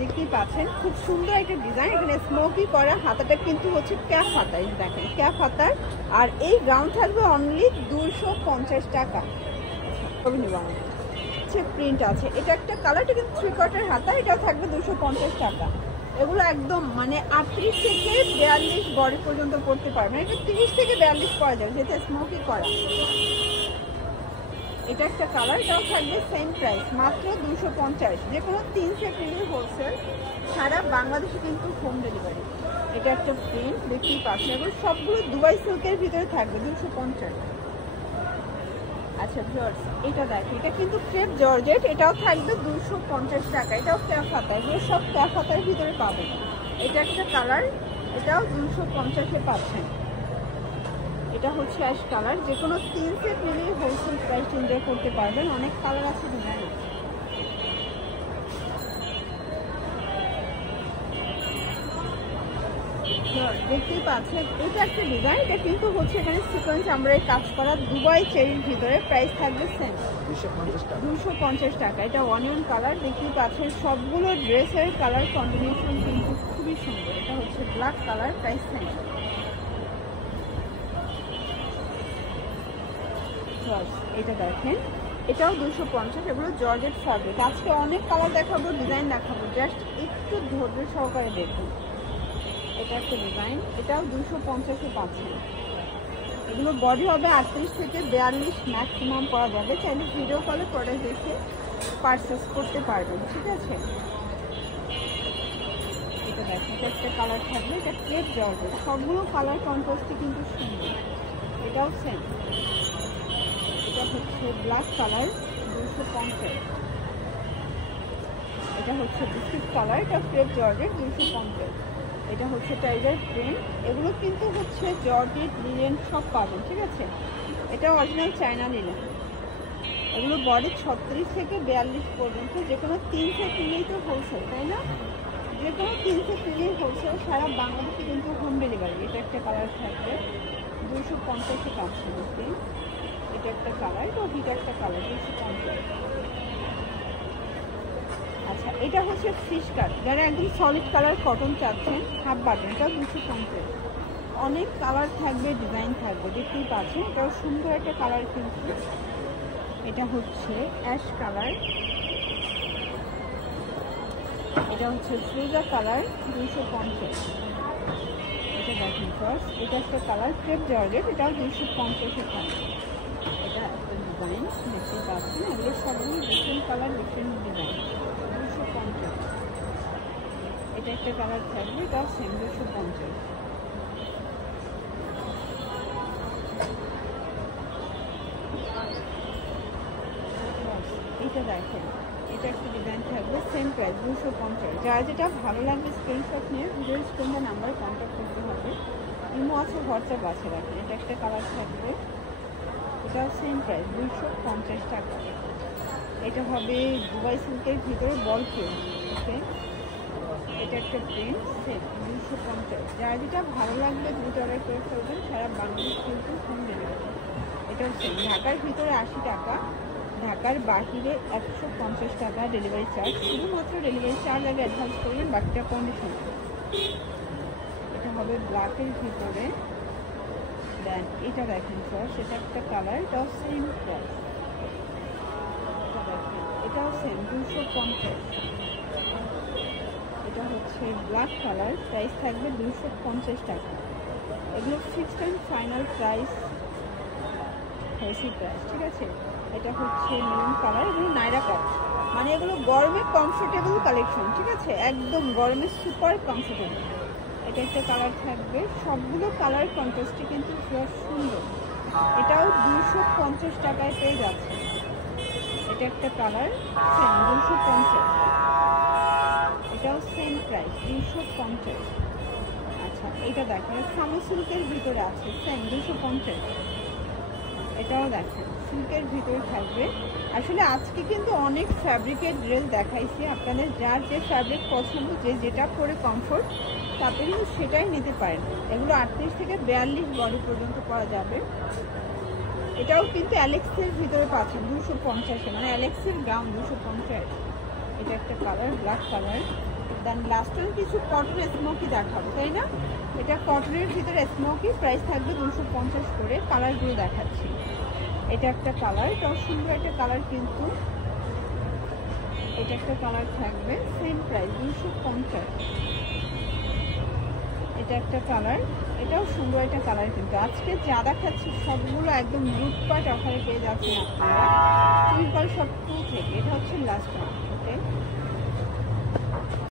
দেখতেই পাচ্ছেন খুব সুন্দর একটা ডিজাইন, এখানে স্মোকি করা, হাতাটা কিন্তু হচ্ছে ক্যাপ হাতা, দেখেন ক্যাপ হাতার। আর এই গাউন থাকবে অনলি 250 টাকা। প্রিন্ট আছে, এটা একটা কালারটা কিন্তু 3/4 হাতা, এটাও থাকবে 250 টাকা। এগুলো একদম মানে 38 থেকে 42 বডি পর্যন্ত পড়তে পারবেন, এটা 30 থেকে 42 পরা যাবে, যেটা স্মোকি করা। এটা একটা কালার, এটাও থাকবে সেম প্রাইস মাত্র 250। যে কোনো 3 সেট নিলে হোলসেল, সারা বাংলাদেশে কিন্তু হোম ডেলিভারি। এটা একটা প্রিন্ট দেখতেই পাচ্ছেন, এগুলো সবগুলো দুবাই সিল্কের ভিতরে থাকবে 250। আচ্ছা ভিউয়ার্স, এটা দেখো, এটা কিন্তু ক্রেপ জর্জেট, এটাও থাকবে 250 টাকা। এটাও ক্যাপ হাতা, এগুলো সব ক্যাপ হাতার ভিতরে পাবেন। এটা একটা কালার, এটাও 250-এ পাচ্ছেন। এটা হচ্ছে অ্যাশ কালার, যে কোনো 3 সেট নিলেই হোলসেল প্রাইস এনজয় করতে পারবেন। অনেক কালার আছে, ডিজাইন আছে। দেখতেই পাচ্ছেন, এটা একটা ডিজাইন, এটা কিন্তু হচ্ছে এখানে সিকোয়েন্স আমরা কাজ করা দুবাই চেরির ভিতরে, প্রাইস থাকবে সেম 250 টাকা। এটা অনিয়ন কালার, দেখতেই পাচ্ছেন সবগুলো ড্রেসের কালার কম্বিনেশন কিন্তু খুবই সুন্দর। এটা হচ্ছে ব্ল্যাক কালার, প্রাইস সেম। এটা দেখেন, এটাও 250, এগুলো জর্জেট ফ্যাব্রিক। আজকে অনেক কালার দেখাবো, ডিজাইন দেখাবো, জাস্ট একটু ধৈর্য সহকারে দেখুন। এটা একটা ডিজাইন, এটাও 250-এ পাচ্ছেন। এগুলো বডি হবে 38 থেকে 42 ম্যাক্সিমাম পাওয়া যাবে, চাইলে ভিডিও কলে প্রোডাক্ট দেখে পারচেস করতে পারবেন, ঠিক আছে। এটা দেখেন, এটা একটা কালার থাকবে, এটা ক্রেপ জর্জেট, সবগুলো কালার কন্ট্রাস্টে কিন্তু সুন্দর। এটাও সেম, এটা হচ্ছে ব্ল্যাক কালার 250। এটা হচ্ছে বিস্কিট কালার, এটা ক্রেপ জর্জেট 250। এটা হচ্ছে টাইগার প্রিন্ট, এগুলো কিন্তু হচ্ছে জর্জেট লিনেন সব পাবেন, ঠিক আছে। এটা অরিজিনাল চায়না লিনেন, এগুলো বডি 36 থেকে 42 পর্যন্ত। যে কোনো 3 সেট নিলেই তো হোলসেল, তাই না? যে কোনো 3 সেট নিলেই হোলসেল, সারা বাংলাদেশে কিন্তু হোম ডেলিভারি। এটা একটা কালার থাকবে 250-এ পাচ্ছেন। এটা একটা কালার, তো এটা একটা কালার 250। আচ্ছা, এটা হচ্ছে ফিশ কাট, যারা একদম সলিড কালার কটন চাচ্ছেন, হাফ বাটন, এটা 250। অনেক কালার থাকবে, ডিজাইন থাকবে, দেখতেই পাচ্ছেন। এটাও সুন্দর একটা কালার কিন্তু। এটা হচ্ছে অ্যাশ কালার, এটা হচ্ছে ফ্রিজা কালার 250। এটা দেখেন ফার্স্ট, এটা একটা কালার ক্রেপ জর্জেট, এটাও 250-এ পাবেন। এটা একটা ডিজাইন দেখতেই পাচ্ছেন, এগুলো সবগুলো ডিফারেন্ট কালার, ডিফারেন্ট ডিজাইন, 250। এটা একটা কালার থাকবে, এটাও সেম 250। এটা দেখেন, এটা একটা ডিজাইন থাকবে, সেম প্রাইস 250। যার যেটা ভালো লাগবে স্ক্রিনশট নিয়ে ভিডিওর স্ক্রিনে নাম্বারে কন্ট্যাক্ট করতে হবে। ইমো আছে, হোয়াটসঅ্যাপ আছে, রাখেন। এটা একটা কালার থাকবে, এটাও সেম প্রাইস 250 টাকা। এটা হবে দুবাই সিল্কের ভিতরে বল প্রিন্ট, ওকে। এটা একটা প্রিন্ট, সেম 250। যার যেটা ভালো লাগবে দুটো অর্ডার করে ফেলবেন, সারা বাংলাদেশ কিন্তু হোম ডেলিভারি। এটাও সেম, ঢাকার ভিতরে 80 টাকা, ঢাকার বাহিরে 150 টাকা ডেলিভারি চার্জ। শুধুমাত্র ডেলিভারি চার্জ আগে অ্যাডভান্স করবেন, বাকিটা কন্ডিশন। এটা হবে ব্ল্যাকের ভিতরে। দেন এটা দেখেন স্যার, সেটা একটা কালার, এটাও সেম প্রাইস। এটা দেখেন, এটাও সেম 250। এটা হচ্ছে ব্ল্যাক কালার, প্রাইস থাকবে 250 টাকা। এগুলো fixed and final price, wholesale price, ঠিক আছে। এটা হচ্ছে মেরুন কালার, এগুলো নাইরা কাট, মানে এগুলো গরমে কমফোর্টেবল কালেকশন, ঠিক আছে, একদম গরমে সুপার কমফোর্টেবল। এটা একটা কালার থাকবে, সবগুলো কালার কন্ট্রাস্টে কিন্তু খুব সুন্দর। এটাও 250 টাকায় পেয়ে যাচ্ছে। এটা একটা কালার, সেম 250। এটাও সেম প্রাইস 250। আচ্ছা, এটা দেখেন সামি সিল্কের ভিতরে আছে, সেম 250। এটাও দেখেন সিল্কের ভিতরে থাকবে। আসলে আজকে কিন্তু অনেক ফ্যাব্রিকের ড্রেস দেখাইছি, আপনাদের যার যে ফ্যাব্রিক পছন্দ, যে যেটা পরে কমফোর্ট, তাতে কিন্তু সেটাই নিতে পারেন। এগুলো 38 থেকে 42 বডি পর্যন্ত পাওয়া যাবে। এটাও কিন্তু অ্যালেক্সের ভিতরে পাচ্ছেন 250-এ, মানে অ্যালেক্সের গাউন 250। এটা একটা কালার, ব্ল্যাক কালার। দেন লাস্ট টাইম কিছু কটন স্মোকি দেখাবো, তাই না? এটা কটনের ভিতরে স্মোকি, প্রাইস থাকবে 250 করে। কালারগুলো দেখাচ্ছি। এটা একটা কালার, এটাও সুন্দর একটা কালার কিন্তু। এটা একটা কালার থাকবে, সেম প্রাইস 250। এটা একটা কালার, এটাও সুন্দর একটা কালার কিন্তু। আজকে যা দেখাচ্ছি সবগুলো একদম লুটপাট অফারে পেয়ে যাচ্ছেন আপনারা চুইপাল শপ 2 থেকে। এটা হচ্ছে লাস্ট ওয়ান, ওকে।